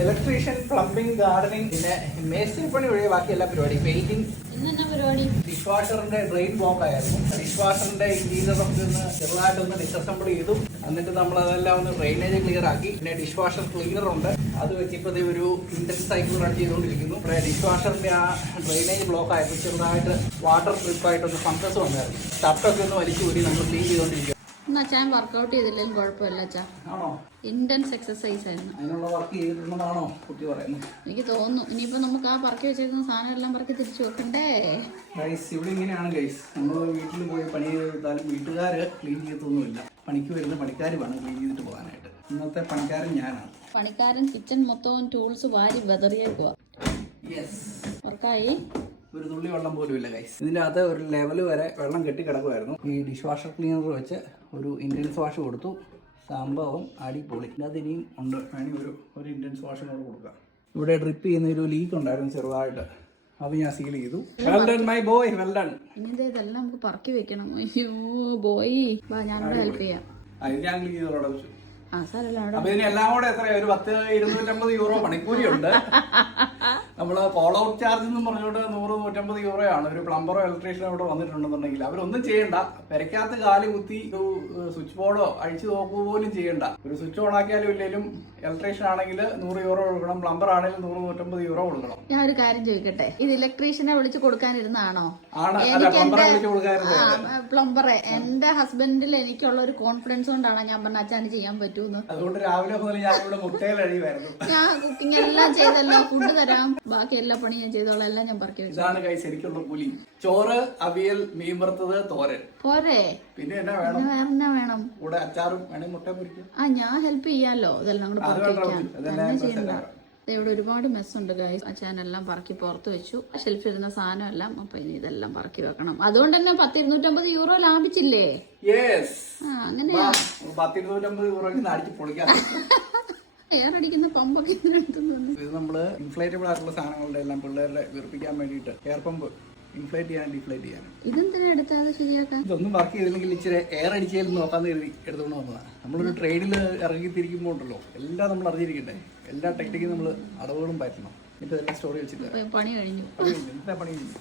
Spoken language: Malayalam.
ഇലക്ട്രീഷ്യൻ, പ്ലംബിംഗ്, ഗാർഡനിങ്, പിന്നെ മേസ്ത്രി പണി ഒഴികെ ബാക്കി എല്ലാ പരിപാടി. പെയിന്റിംഗ്. ഡിഷ് വാഷറിന്റെ ഡ്രെയിൻ ബ്ലോക്ക് ആയിരുന്നു. ഡിഷ് വാഷറിന്റെ ഇന്റീരിയർ ഒക്കെ ഒന്ന് ചെറുതായിട്ടൊന്ന് ഡിസസംബിൾ ചെയ്തു. എന്നിട്ട് നമ്മൾ അതെല്ലാം ഒന്ന് ഡ്രെയിനേജ് ക്ലിയർ ആക്കി. പിന്നെ ഡിഷ് വാഷർ ക്ലീനർ ഉണ്ട്, അത് വെച്ചിപ്പോൾ ഒരു ഇന്റൻസ് സൈക്കിൾ റൺ ചെയ്തുകൊണ്ടിരിക്കുന്നു. ഇവിടെ ഡിഷ് വാഷറിന്റെ ആ ഡ്രെയിനേജ് ബ്ലോക്ക് ആയപ്പോൾ ചെറുതായിട്ട് വാട്ടർ ട്രിപ്പായിട്ടൊന്ന് ഫംഗസ് വന്നായിരുന്നു. ഷർട്ടൊക്കെ ഒന്ന് വലിച്ചൂരി നമ്മൾ ക്ലീൻ ചെയ്തുകൊണ്ടിരിക്കുക. അച്ഛൻ വർക്കൗട്ട് ചെയ്തില്ലെങ്കിലും കുഴപ്പമില്ല അച്ഛാ. ആണോ? ഇന്റൻസ് എക്സസൈസ് ആയിരുന്നു. അതിനുള്ള വർക്ക് ചെയ്തിട്ടുണ്ടെന്നാണോ കുട്ടി പറയുന്നത്? എനിക്ക് തോന്നുന്നു. ഇനിയിപ്പോ നമുക്ക് ആ പറക്കി വെച്ചിരുന്ന സാധനം എല്ലാം പറക്കി തിരിച്ചു വെക്കണ്ടേ? ഗൈസ്, ഇവിടെ ഇങ്ങനെയാണ് ഗൈസ്. നമ്മൾ വീട്ടിൽ പോയി പണി ചെയ്താലും വീട്ടുകാർ ക്ലീൻ ചെയ്തൊന്നുമില്ല. പണിക്ക് വരുന്ന പണിക്കാർ വേണം ക്ലീൻ ചെയ്തിട്ട് പോകാനായിട്ട്. ഇന്നത്തെ പണിക്കാരൻ ഞാനാണ്. പണിക്കാരൻ കിച്ചൺ മൊത്തവും ടൂൾസ് വാരി വെതറിയേക്കുക. വർക്കായി. ഒരു തുള്ളി വെള്ളം പോലും ഇല്ല ഗൈസ്. ഇതിൻ്റെ അകത്ത് ഒരു ലെവൽ വരെ വെള്ളം കെട്ടി കിടക്കുമായിരുന്നു. ഈ ഡിഷ് വാഷർ ക്ലീനർ വെച്ച് ഒരു ഇന്റൻസ് വാഷ് കൊടുത്തു. സംഭവം അടിപൊളി. ഇതിനകത്ത് ഇനിയും ഉണ്ട്, വേണമെങ്കിൽ ഒരു ഇന്റൻസ് വാഷും കൂടെ കൊടുക്കാം. ഇവിടെ ഡ്രിപ്പ് ചെയ്യുന്ന ഒരു ലീക്ക് ഉണ്ടായിരുന്നു ചെറുതായിട്ട്, അത് ഞാൻ സീൽ ചെയ്തു. Well done my boy, well done. ഇനി ഇതെല്ലാം നമുക്ക് പറക്കി വെക്കണം. അയ്യോ ബോയ്, വാ ഞാനിവിടെ ഹെൽപ്പ് ചെയ്യാം. അത് ഞാൻ ക്ലീൻ ചെയ്തോടെ വെച്ചു. അപ്പൊ ഇതിന് എല്ലാം കൂടെ എത്ര ഒരു 10-250 യൂറോ പണിക്കൂലി ഉണ്ട്. നമ്മള് കോൾ ഔട്ട് ചാർജ് എന്ന് പറഞ്ഞുകൊണ്ട് 100-150 യൂറോയാണ്. ഒരു പ്ലംബറോ ഇലക്ട്രീഷ്യനോ ഇവിടെ വന്നിട്ടുണ്ടെന്നുണ്ടെങ്കിൽ അവരൊന്നും ചെയ്യണ്ട. പെരക്കകത്ത് കാല് കുത്തി സ്വിച്ച് ബോർഡോ അഴിച്ചു നോക്കുക പോലും ചെയ്യണ്ട. ഒരു സ്വിച്ച് ഓൺ ആക്കിയാലും ഇല്ലെങ്കിലും ഇലക്ട്രീഷ്യൻ ആണെങ്കിൽ 100 യൂറോ കൊടുക്കണം, പ്ലംബർ ആണെങ്കിൽ 100-150 യൂറോ കൊടുക്കണം. ഞാൻ ഒരു കാര്യം ചോദിക്കട്ടെ, ഇത് ഇലക്ട്രീഷ്യനെ വിളിച്ച് കൊടുക്കാനിരുന്നാണോ? പ്ലംബറെ എന്റെ ഹസ്ബൻഡിൽ എനിക്കുള്ള ഒരു കോൺഫിഡൻസ് കൊണ്ടാണ് ഞാൻ പറഞ്ഞ അച്ഛന് ചെയ്യാൻ പറ്റൂന്ന്. അതുകൊണ്ട് രാവിലെ മുതൽ ഞാൻ ഇവിടെ മുട്ടയിലഴിവായിരുന്നു. ഞാൻ കുക്കിംഗ് എല്ലാം ചെയ്തല്ലോ, ഫുഡ് തരാം, ബാക്കി എല്ലാ പണിയും ഞാൻ ചെയ്തോളാം, എല്ലാം ഞാൻ പറക്കി വെച്ചു. ഇതാണ് കൈ ശരിക്കുള്ള കൂലി. ചോറ്, അവിയൽ, മീൻ വറുത്തത്, തോരൻ. പോരെ? പിന്നെ എന്നാ വേണം? എന്നാ വേണം? കൂടെ അച്ചാറും വേണേ, മുട്ട പൊരിക്കും. ഞാൻ ഹെൽപ്പ് ചെയ്യാലോ. ഇതെല്ലാം കൂടെ പറക്കി വെക്കാം, ചെയ്യണ്ട. ഇവിടെ ഒരുപാട് മെസ്സുണ്ട് ഗൈസ്. അച്ഛനെല്ലാം പറക്കി പുറത്ത് വെച്ചു. ഷെൽഫിലിരുന്ന സാധനം എല്ലാം. അപ്പൊ ഇനി ഇതെല്ലാം പറക്കി വെക്കണം. അതുകൊണ്ട് തന്നെ 10-250 യൂറോ ലാഭിച്ചില്ലേ? അങ്ങനെയാ. 10-250 യൂറോയ്ക്ക് അടിച്ച് പൊളിക്കാം. എയറടിക്കുന്ന പമ്പൊക്കെ ഇത് നമ്മള് ഇൻഫ്ലേറ്റബിൾ ആയിട്ടുള്ള സാധനങ്ങളുടെ എല്ലാം പിള്ളേരുടെ വീർപ്പിക്കാൻ വേണ്ടിയിട്ട് എയർ പമ്പ് ഇൻഫ്ലേറ്റ് ചെയ്യാൻ ഡിഫ്ലേറ്റ് ചെയ്യാൻ. ഇതെന്തിനാ എടുത്താൽ ശരിയാക്കാൻ? ഇതൊന്നും വർക്ക് ചെയ്തില്ലെങ്കിൽ ഇച്ചിരി എയർ അടിച്ചതിൽ നോക്കാന്ന് കരുതി എടുത്തുകൊണ്ട് വന്നതാണ്. നമ്മളൊരു ട്രേഡിൽ ഇറങ്ങി തിരിക്കുമ്പോൾ ഉണ്ടല്ലോ, എല്ലാം നമ്മൾ അറിഞ്ഞിരിക്കണ്ടേ. എല്ലാ ടെക്നിക്കും നമ്മൾ അടവുകളും പറ്റണം. എന്നിട്ട് എല്ലാം സ്റ്റോറി വെച്ചിട്ട് പണി കഴിഞ്ഞു. പണി കഴിഞ്ഞു.